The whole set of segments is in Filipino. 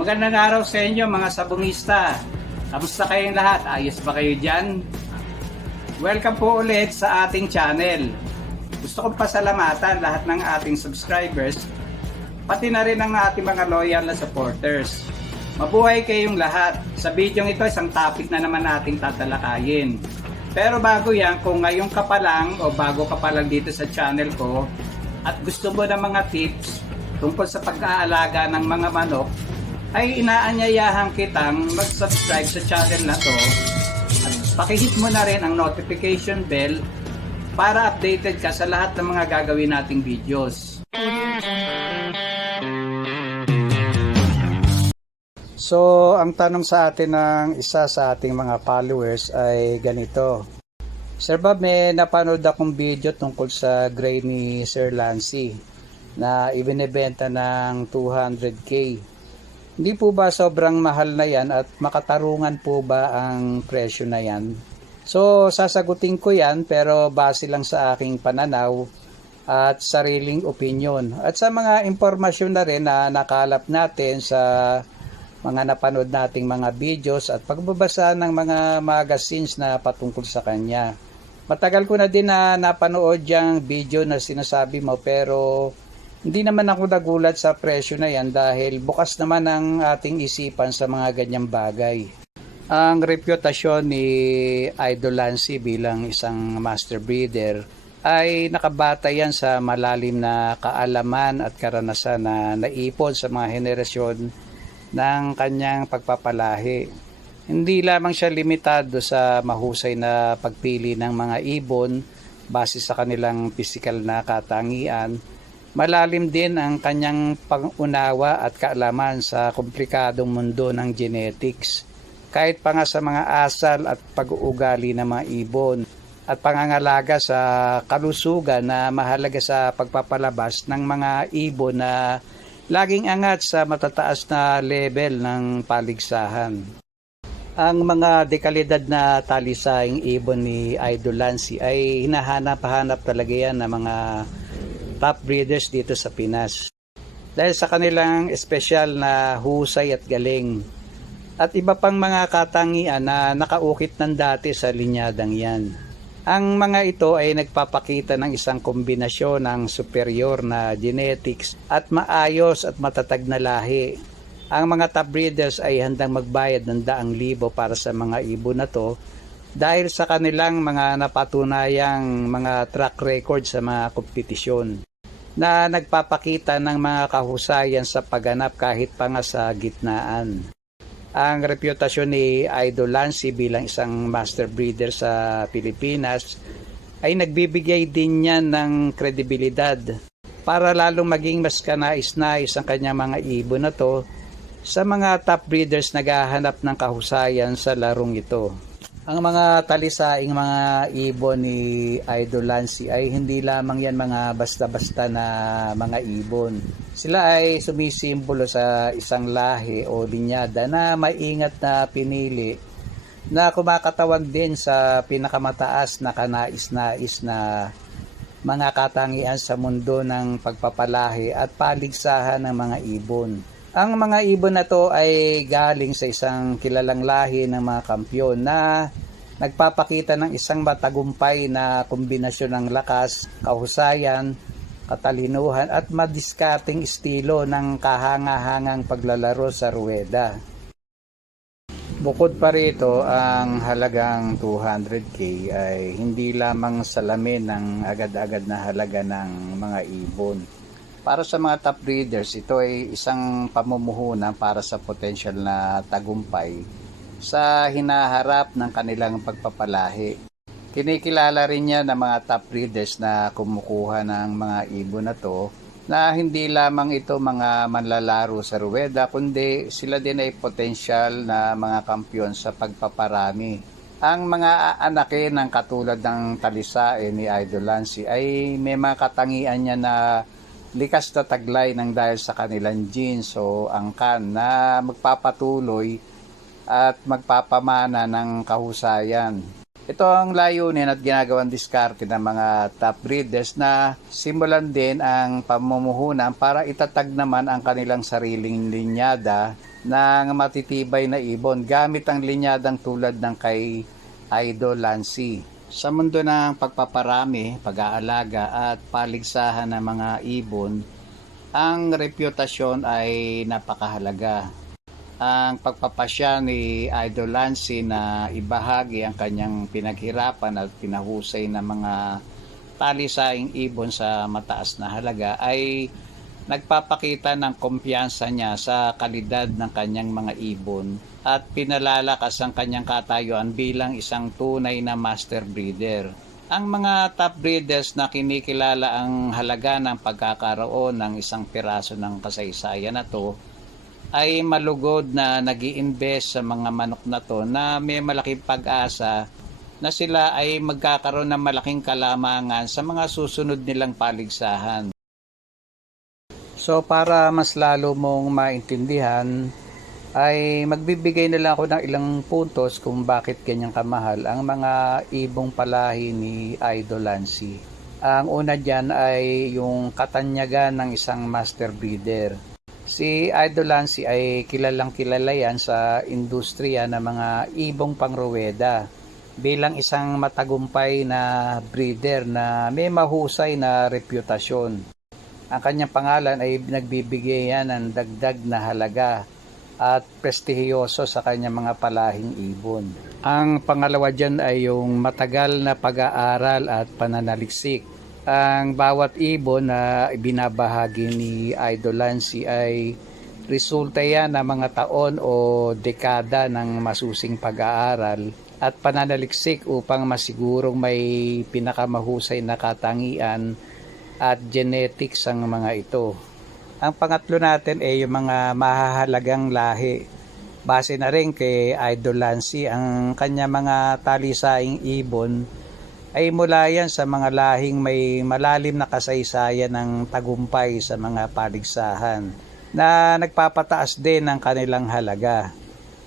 Magandang araw sa inyo mga sabungista. Kamusta kayong lahat? Ayos ba kayo dyan? Welcome po ulit sa ating channel. Gusto kong pasalamatan lahat ng ating subscribers, pati na rin ang ating mga loyal na supporters. Mabuhay kayong lahat. Sa video ito, isang topic na naman nating tatalakayin. Pero bago yan, kung ngayon ka pa lang o bago ka pa lang dito sa channel ko at gusto mo ng mga tips tungkol sa pag-aalaga ng mga manok, ay inaanyayahan kitang mag-subscribe sa channel na to at pakihit mo na rin ang notification bell para updated ka sa lahat ng mga gagawin nating videos. So, ang tanong sa atin ng isa sa ating mga followers ay ganito. Sir Bob, may napanood akong video tungkol sa gray ni Sir Lancy na ibinebenta ng 200k. Hindi po ba sobrang mahal na yan at makatarungan po ba ang presyo na yan? So, sasagutin ko yan pero base lang sa aking pananaw at sariling opinion. At sa mga impormasyon na rin na nakalap natin sa mga napanood nating mga videos at pagbabasa ng mga magazines na patungkol sa kanya. Matagal ko na din na napanood yung video na sinasabi mo pero hindi naman ako nagulat sa presyo na yan dahil bukas naman ang ating isipan sa mga ganyang bagay. Ang reputasyon ni Idol Lancy bilang isang master breeder ay nakabata yan sa malalim na kaalaman at karanasan na naipon sa mga henerasyon ng kanyang pagpapalahi. Hindi lamang siya limitado sa mahusay na pagpili ng mga ibon base sa kanilang pisikal na katangian, malalim din ang kanyang pangunawa at kaalaman sa komplikadong mundo ng genetics. Kahit pa nga sa mga asal at pag-uugali ng mga ibon at pangangalaga sa kalusugan na mahalaga sa pagpapalabas ng mga ibon na laging angat sa matataas na level ng paligsahan. Ang mga dekalidad na talisaing ibon ni Idol Lancy ay hinahanap-hanap talaga yan ng mga top breeders dito sa Pinas. Dahil sa kanilang espesyal na husay at galing at iba pang mga katangian na nakaukit ng dati sa linyadang yan. Ang mga ito ay nagpapakita ng isang kombinasyon ng superior na genetics at maayos at matatag na lahi. Ang mga top breeders ay handang magbayad ng daang libo para sa mga ibon na to dahil sa kanilang mga napatunayang mga track record sa mga kompetisyon na nagpapakita ng mga kahusayan sa pagganap kahit pa nga sa gitnaan ang reputasyon ni Idol Lancy bilang isang master breeder sa Pilipinas ay nagbibigay din niya ng kredibilidad para lalong maging mas kanais-nais ang kanyang mga ibon na to sa mga top breeders naghahanap ng kahusayan sa larong ito. Ang mga talisaing mga ibon ni Idol Lancy ay hindi lamang yan mga basta-basta na mga ibon. Sila ay sumisimbolo sa isang lahi o linyada na maingat na pinili na kumakatawan din sa pinakamataas na kanais-nais na mga katangian sa mundo ng pagpapalahi at paligsahan ng mga ibon. Ang mga ibon na to ay galing sa isang kilalang lahi ng mga kampyon na nagpapakita ng isang matagumpay na kombinasyon ng lakas, kahusayan, katalinuhan at madiskarting estilo ng kahanga-hangang paglalaro sa ruweda. Bukod pa rito, ang halagang 200k ay hindi lamang salamin ng agad-agad na halaga ng mga ibon. Para sa mga top breeders, ito ay isang pamumuhunan para sa potential na tagumpay sa hinaharap ng kanilang pagpapalahi. Kinikilala rin niya ng mga top breeders na kumukuha ng mga ibon na to na hindi lamang ito mga manlalaro sa ruweda kundi sila din ay potensyal na mga kampyon sa pagpaparami. Ang mga aanakin ng katulad ng talisae ni Idol Lancy ay may mga katangian niya na likas na taglay ng dahil sa kanilang genes o angkan na magpapatuloy at magpapamana ng kahusayan. Ito ang layunin at ginagawang diskarte ng mga top breeders na simulan din ang pamumuhunan para itatag naman ang kanilang sariling linyada ng matitibay na ibon gamit ang linyadang tulad ng kay Idol Lancy. Sa mundo ng pagpaparami, pag-aalaga at paligsahan ng mga ibon, ang reputasyon ay napakahalaga. Ang pagpapasya ni Idol Lancy na ibahagi ang kanyang pinaghirapan at pinahusay ng mga talisaing ibon sa mataas na halaga ay nagpapakita ng kumpiyansa niya sa kalidad ng kanyang mga ibon at pinalalakas ang kanyang katayuan bilang isang tunay na master breeder. Ang mga top breeders na kinikilala ang halaga ng pagkakaroon ng isang piraso ng kasaysayan na to ay malugod na nag invest sa mga manok na to na may malaking pag-asa na sila ay magkakaroon ng malaking kalamangan sa mga susunod nilang paligsahan. So para mas lalo mong maintindihan ay magbibigay na lang ako ng ilang puntos kung bakit ganyan kamahal ang mga ibong palahi ni Idol Lancy. Ang una dyan ay yung katanyagan ng isang master breeder. Si Idol Lancy ay kilalang kilala yan sa industriya ng mga ibong pangruweda bilang isang matagumpay na breeder na may mahusay na reputasyon. Ang kanyang pangalan ay nagbibigay yan ng dagdag na halaga at prestihiyoso sa kanyang mga palahing ibon. Ang pangalawa dyan ay yung matagal na pag-aaral at pananaliksik ang bawat ibon na binabahagi ni Idol ay resulta yan ng mga taon o dekada ng masusing pag-aaral at pananaliksik upang masigurong may pinakamahusay na katangian at genetics ang mga ito. Ang pangatlo natin ay yung mga mahahalagang lahi. Base na rin kay Idol Lancy ang kanya mga talisaing ibon ay mula yan sa mga lahing may malalim na kasaysayan ng tagumpay sa mga paligsahan na nagpapataas din ng kanilang halaga.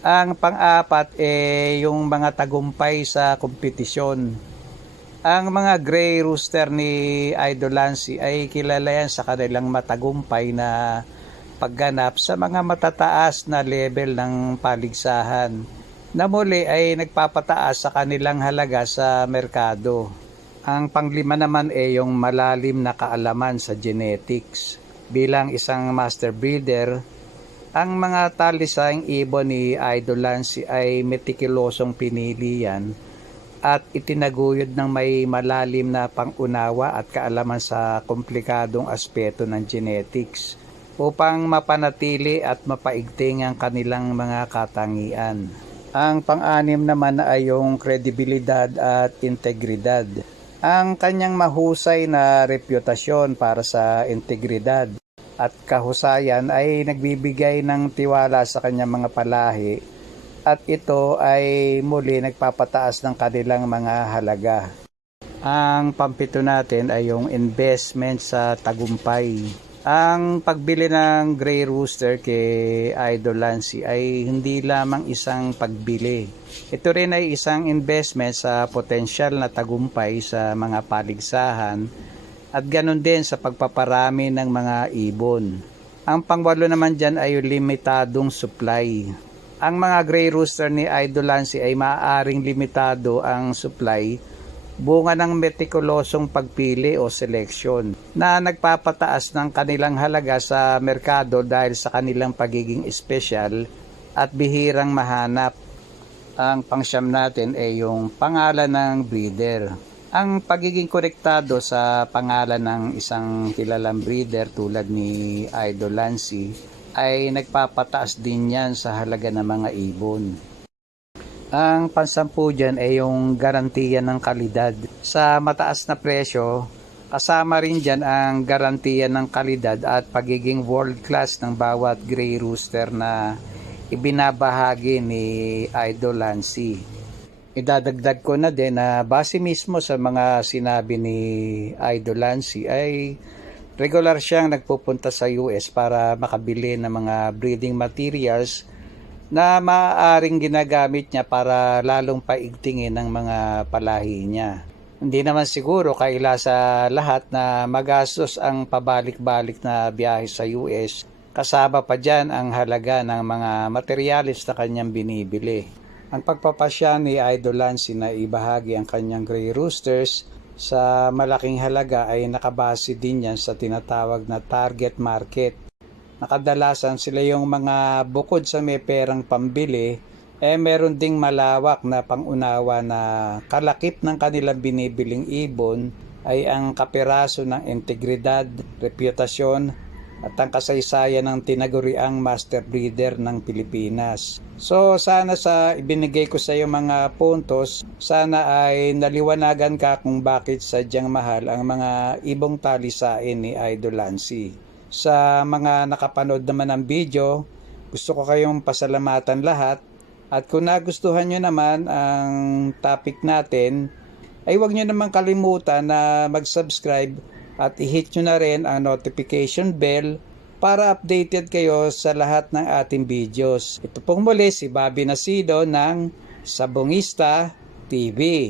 Ang pang-apat ay yung mga tagumpay sa kompetisyon. Ang mga gray rooster ni Idol Lancy ay kilala yan sa kanilang matagumpay na pagganap sa mga matataas na level ng paligsahan na muli ay nagpapataas sa kanilang halaga sa merkado. Ang panglima naman ay yung malalim na kaalaman sa genetics. Bilang isang master breeder, ang mga talisaing ibon ni Idol Lancy ay metikulosong pinili yan at itinaguyod ng may malalim na pangunawa at kaalaman sa komplikadong aspeto ng genetics upang mapanatili at mapaigting ang kanilang mga katangian. Ang pang-anim naman ay yung kredibilidad at integridad. Ang kanyang mahusay na reputasyon para sa integridad at kahusayan ay nagbibigay ng tiwala sa kanyang mga palahi at ito ay muli nagpapataas ng kanilang mga halaga. Ang pampito natin ay yung investment sa tagumpay. Ang pagbili ng Grey Rooster kay Idol Lancy ay hindi lamang isang pagbili. Ito rin ay isang investment sa potensyal na tagumpay sa mga paligsahan at ganun din sa pagpaparami ng mga ibon. Ang pangwalo naman dyan ay limitadong supply. Ang mga Grey Rooster ni Idol ay maaaring limitado ang supply bunga ng metikulosong pagpili o selection na nagpapataas ng kanilang halaga sa merkado dahil sa kanilang pagiging espesyal at bihirang mahanap. Ang pangsyam natin ay yung pangalan ng breeder. Ang pagiging konektado sa pangalan ng isang kilalang breeder tulad ni Idol ay nagpapataas din yan sa halaga ng mga ibon. Ang pansampu dyan ay yung garantiya ng kalidad. Sa mataas na presyo, kasama rin dyan ang garantiya ng kalidad at pagiging world class ng bawat gray rooster na ibinabahagi ni Idol Lancy. Idadagdag ko na din na base mismo sa mga sinabi ni Idol Lancy ay regular siyang nagpupunta sa US para makabili ng mga breeding materials na maaaring ginagamit niya para lalong paigtingin ng mga palahi niya. Hindi naman siguro kaila sa lahat na magastos ang pabalik-balik na biyahe sa US kasama pa dyan ang halaga ng mga materyales na kanyang binibili. Ang pagpapasya ni Idol na ibahagi ang kanyang Grey Roosters sa malaking halaga ay nakabase din yan sa tinatawag na target market. Nakadalasan sila yung mga bukod sa may perang pambili, eh meron ding malawak na pangunawa na kalakip ng kanilang binibiling ibon ay ang kapiraso ng integridad, reputasyon at ang kasaysayan ng tinaguriang master breeder ng Pilipinas. So sana sa ibinigay ko sa iyo mga puntos, sana ay naliwanagan ka kung bakit sadyang mahal ang mga ibong talisain ni Idol Lancy. Sa mga nakapanood naman ng video, gusto ko kayong pasalamatan lahat at kung nagustuhan nyo naman ang topic natin, ay huwag nyo naman kalimutan na mag-subscribe at i-hit nyo na rin ang notification bell para updated kayo sa lahat ng ating videos. Ito pong muli si Bobby Nasido ng Sabongista TV.